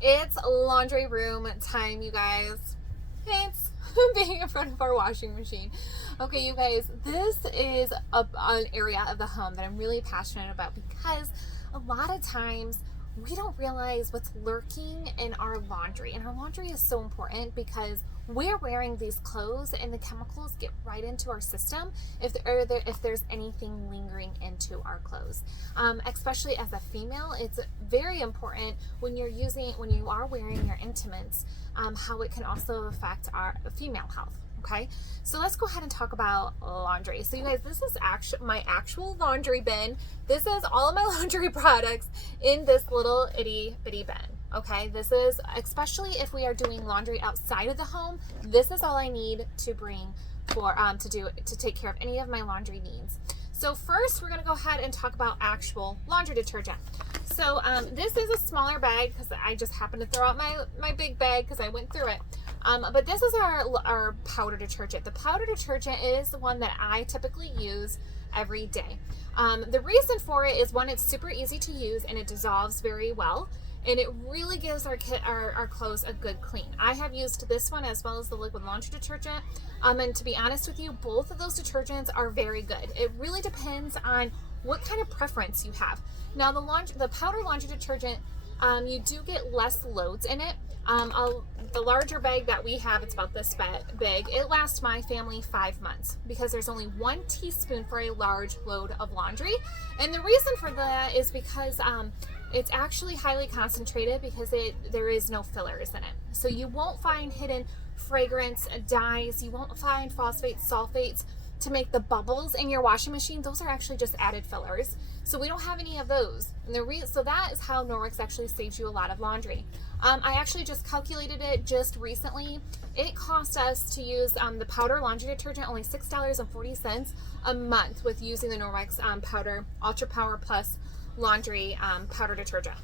It's laundry room time, you guys. It's being in front of our washing machine. Okay, you guys, this is an area of the home that I'm really passionate about because a lot of times we don't realize what's lurking in our laundry. And our laundry is so important because we're wearing these clothes and the chemicals get right into our system if there's anything lingering into our clothes. Especially as a female, it's very important when you are wearing your intimates, how it can also affect our female health. Okay, so let's go ahead and talk about laundry. So you guys, this is actually my actual laundry bin. This is all of my laundry products in this little itty bitty bin. Okay, this is, especially if we are doing laundry outside of the home, this is all I need to bring for to take care of any of my laundry needs. So first, we're gonna go ahead and talk about actual laundry detergent. So this is a smaller bag because I just happened to throw out my big bag because I went through it. But this is our powder detergent. The powder detergent is the one that I typically use every day. The reason for it is, one, it's super easy to use and it dissolves very well. And it really gives our clothes a good clean. I have used this one as well as the liquid laundry detergent. And to be honest with you, both of those detergents are very good. It really depends on what kind of preference you have. Now the powder laundry detergent, you do get less loads in it. The larger bag that we have, it's about this big. It lasts my family 5 months because there's only 1 teaspoon for a large load of laundry. And the reason for that is because it's actually highly concentrated because there is no fillers in it. So you won't find hidden fragrance, dyes, you won't find phosphates, sulfates to make the bubbles in your washing machine. Those are actually just added fillers. So we don't have any of those. And so that is how Norwex actually saves you a lot of laundry. I actually just calculated it just recently. It cost us to use the powder laundry detergent only $6.40 a month with using the Norwex Powder Ultra Power Plus laundry powder detergent.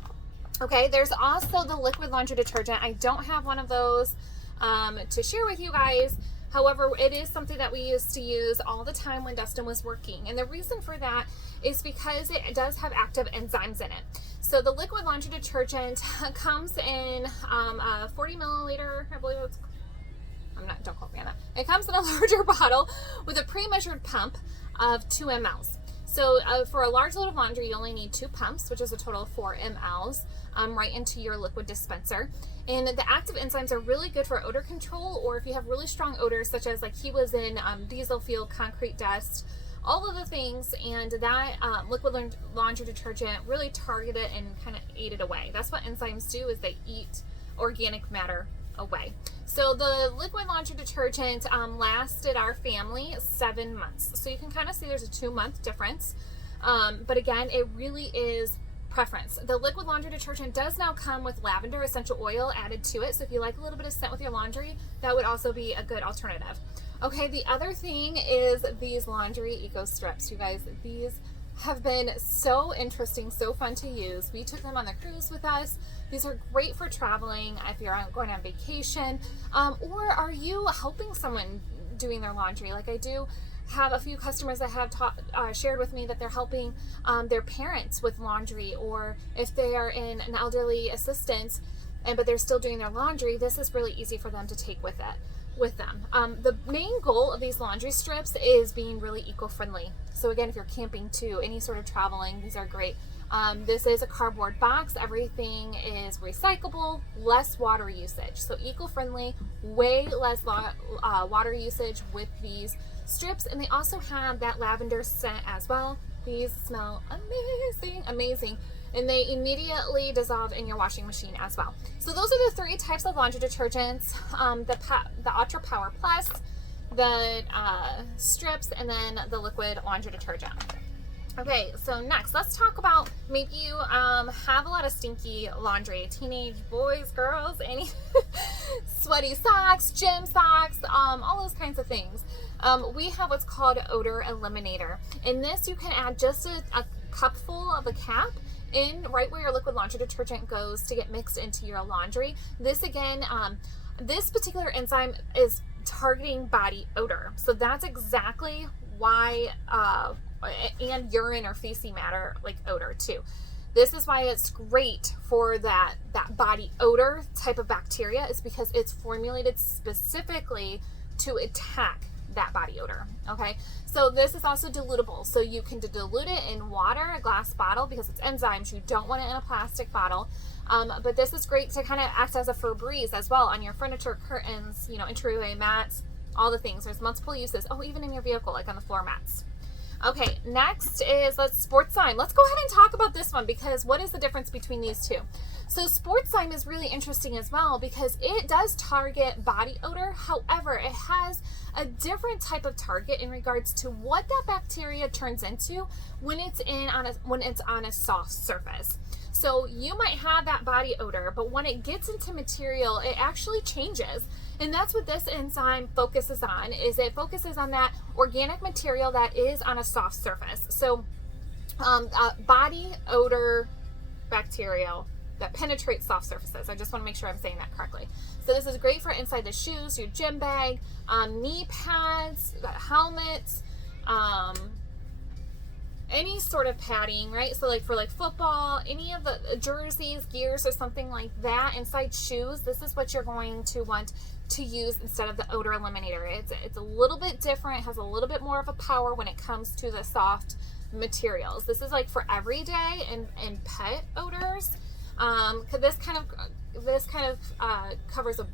Okay, there's also the liquid laundry detergent. I don't have one of those to share with you guys. However, it is something that we used to use all the time when Dustin was working. And the reason for that is because it does have active enzymes in it. So the liquid laundry detergent comes in a 40 milliliter, I believe it's, don't quote me on that. It comes in a larger bottle with a pre-measured pump of 2 mLs. So for a large load of laundry, you only need 2 pumps, which is a total of 4 mLs, right into your liquid dispenser. And the active enzymes are really good for odor control, or if you have really strong odors, such as like he was in diesel fuel, concrete dust, all of the things. And that liquid laundry detergent really targeted and kind of ate it away. That's what enzymes do, is they eat organic matter away. So the liquid laundry detergent lasted our family 7 months. So you can kind of see there's a 2-month difference. But again, it really is preference. The liquid laundry detergent does now come with lavender essential oil added to it. So if you like a little bit of scent with your laundry, that would also be a good alternative. Okay, the other thing is these laundry eco strips. You guys, these have been so interesting, so fun to use. We took them on the cruise with us. These are great for traveling if you're going on vacation, or are you helping someone doing their laundry? Like I do have a few customers that have shared with me that they're helping their parents with laundry, or if they are in an elderly assistance but they're still doing their laundry, this is really easy for them to take with them. The main goal of these laundry strips is being really eco-friendly. So again, if you're camping too, any sort of traveling, these are great. This is a cardboard box. Everything is recyclable, less water usage. So eco-friendly, way less water usage with these strips. And they also have that lavender scent as well. These smell amazing. And they immediately dissolve in your washing machine as well. So those are the 3 types of laundry detergents, the Ultra Power Plus, the strips, and then the liquid laundry detergent. Okay, so next, let's talk about, maybe you have a lot of stinky laundry, teenage boys, girls, any sweaty socks, gym socks, all those kinds of things. We have what's called odor eliminator. In this, you can add just a cupful of a cap in right where your liquid laundry detergent goes to get mixed into your laundry. This again, this particular enzyme is targeting body odor. So that's exactly why, and urine or feces matter, like odor too. This is why it's great for that body odor type of bacteria, is because it's formulated specifically to attack that body odor. Okay, so this is also dilutable, so you can dilute it in water, a glass bottle, because it's enzymes. You don't want it in a plastic bottle. But this is great to kind of act as a Febreze as well on your furniture, curtains, you know, entryway mats, all the things. There's multiple uses. Oh, even in your vehicle, like on the floor mats. Okay, next is sports slime. Let's go ahead and talk about this one, because what is the difference between these two? So sports slime is really interesting as well, because it does target body odor. However, it has a different type of target in regards to what that bacteria turns into when it's on a soft surface. So you might have that body odor, but when it gets into material, it actually changes. And that's what this enzyme focuses on, is it focuses on that organic material that is on a soft surface. So body odor bacterial that penetrates soft surfaces. I just want to make sure I'm saying that correctly. So this is great for inside the shoes, your gym bag, knee pads, helmets, any sort of padding, right? So like for like football, any of the jerseys, gears, or something like that, inside shoes, this is what you're going to want to use instead of the odor eliminator. It's a little bit different. It has a little bit more of a power when it comes to the soft materials. This is like for everyday and pet odors. This kind of covers a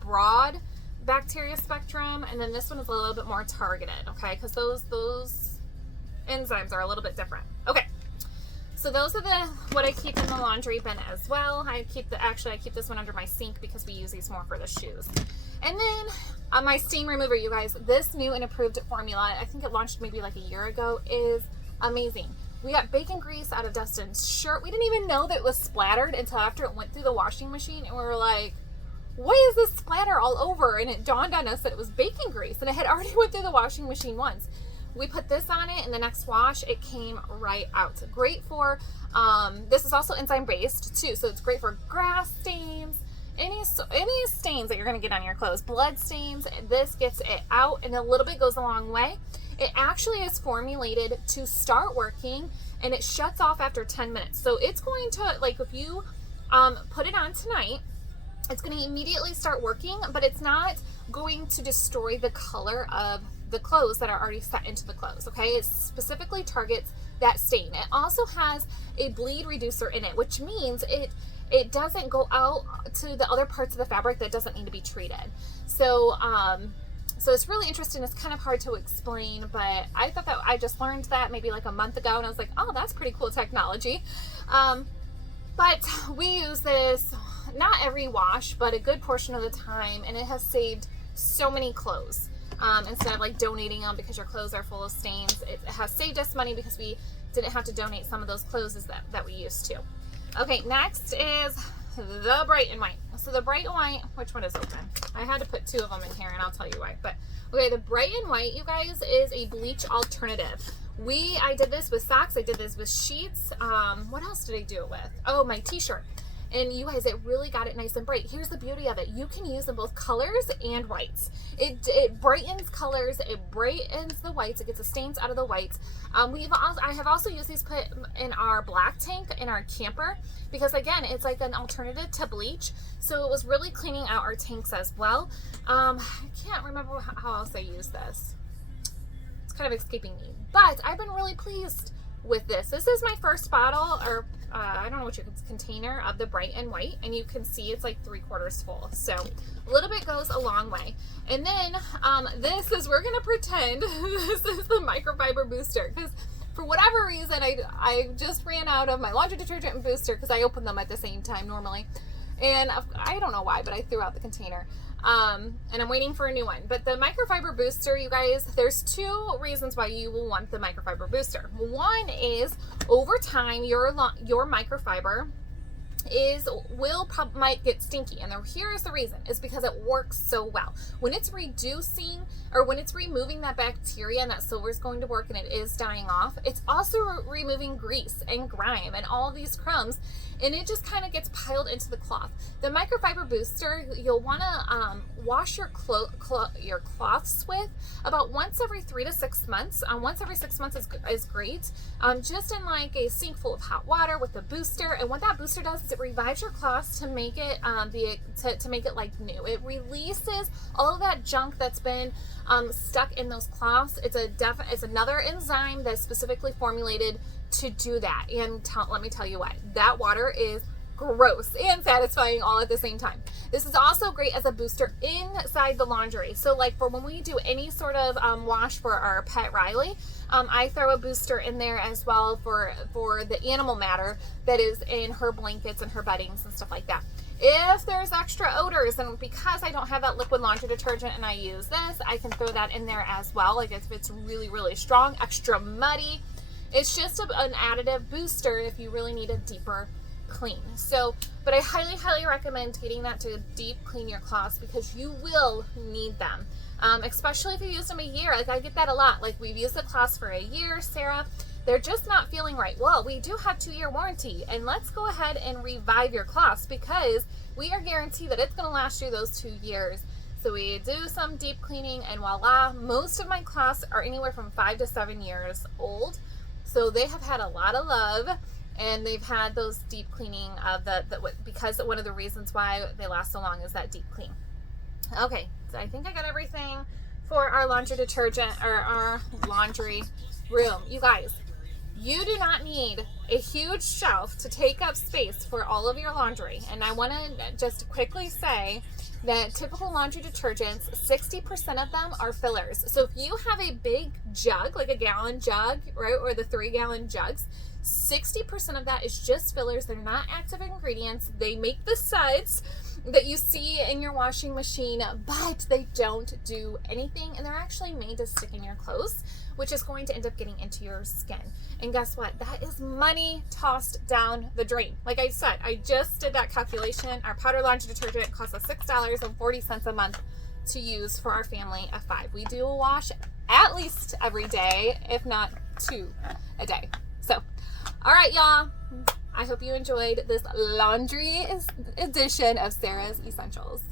broad bacteria spectrum, and then this one is a little bit more targeted, okay? Because those enzymes are a little bit different. Okay, so those are what I keep in the laundry bin as well. I keep this one under my sink because we use these more for the shoes. And then on my steam remover, you guys, this new and improved formula, I think it launched maybe like a year ago, is amazing. We got bacon grease out of Dustin's shirt. We didn't even know that it was splattered until after it went through the washing machine, and we were like, what is this splatter all over? And it dawned on us that it was bacon grease, and it had already went through the washing machine once. We put this on it, and the next wash, it came right out. Great for, this is also enzyme based too, so it's great for grass stains, any stains that you're gonna get on your clothes, blood stains. This gets it out, and a little bit goes a long way. It actually is formulated to start working, and it shuts off after 10 minutes. So it's going to, like, if you put it on tonight, it's going to immediately start working, but it's not going to destroy the color of the clothes that are already set into the clothes, okay? It specifically targets that stain. It also has a bleed reducer in it, which means it doesn't go out to the other parts of the fabric that doesn't need to be treated. So it's really interesting. It's kind of hard to explain, but I thought that I just learned that maybe like a month ago, and I was like, oh, that's pretty cool technology. But we use this not every wash, but a good portion of the time, and it has saved so many clothes. Instead of like donating them because your clothes are full of stains, it has saved us money because we didn't have to donate some of those clothes that we used to. Okay, next is the bright and white. So the bright and white, which one is open? I had to put two of them in here, and I'll tell you why. But okay, the bright and white, you guys, is a bleach alternative. I did this with socks. I did this with sheets. What else did I do it with? Oh, my t-shirt. And you guys, it really got it nice and bright. Here's the beauty of it. You can use in both colors and whites. It brightens colors. It brightens the whites. It gets the stains out of the whites. I have also used these put in our black tank in our camper because, again, it's like an alternative to bleach. So it was really cleaning out our tanks as well. I can't remember how else I used this. It's kind of escaping me. But I've been really pleased with this. This is my first bottle, or I don't know what container of the bright and white, and you can see it's like 3/4 full. So a little bit goes a long way. And then we're gonna pretend this is the microfiber booster, because for whatever reason I just ran out of my laundry detergent and booster because I open them at the same time normally, and I don't know why, but I threw out the container. And I'm waiting for a new one. But the microfiber booster, you guys, there's two reasons why you will want the microfiber booster. One is over time, your microfiber might get stinky, and here is the reason, is because it works so well. When it's reducing, or when it's removing that bacteria and that silver is going to work and it is dying off, it's also removing grease and grime and all these crumbs, and it just kind of gets piled into the cloth. The microfiber booster, you'll want to wash your cloths with about once every 3 to 6 months. Once every 6 months is great. Just in like a sink full of hot water with the booster, and what that booster does is it revives your cloths to make it to make it like new. It releases all of that junk that's been stuck in those cloths. It's another enzyme that's specifically formulated to do that. And let me tell you what, that water is gross and satisfying all at the same time. This is also great as a booster inside the laundry. So like for when we do any sort of wash for our pet Riley, I throw a booster in there as well for the animal matter that is in her blankets and her beddings and stuff like that. If there's extra odors, and because I don't have that liquid laundry detergent and I use this, I can throw that in there as well. Like if it's really, really strong, extra muddy, it's just an additive booster if you really need a deeper clean. So, but I highly, highly recommend getting that to deep clean your cloths, because you will need them. Especially if you use them a year. Like I get that a lot. Like we've used the cloths for a year, Sarah. They're just not feeling right. Well, we do have 2-year warranty, and let's go ahead and revive your cloths, because we are guaranteed that it's going to last you those 2 years. So we do some deep cleaning, and voila, most of my cloths are anywhere from 5 to 7 years old. So they have had a lot of love, and they've had those deep cleaning of because one of the reasons why they last so long is that deep clean. Okay, so I think I got everything for our laundry detergent, or our laundry room. You guys, you do not need a huge shelf to take up space for all of your laundry. And I want to just quickly say that typical laundry detergents, 60% of them are fillers. So if you have a big jug, like a gallon jug, right, or the 3-gallon jugs, 60% of that is just fillers. They're not active ingredients. They make the suds that you see in your washing machine, but they don't do anything, and they're actually made to stick in your clothes, which is going to end up getting into your skin. And guess what? That is money tossed down the drain. Like I said, I just did that calculation. Our powder laundry detergent costs us $6.40 a month to use for our family of 5. We do a wash at least every day, if not 2 a day. So, all right, y'all. I hope you enjoyed this laundry edition of Sarah's Essentials.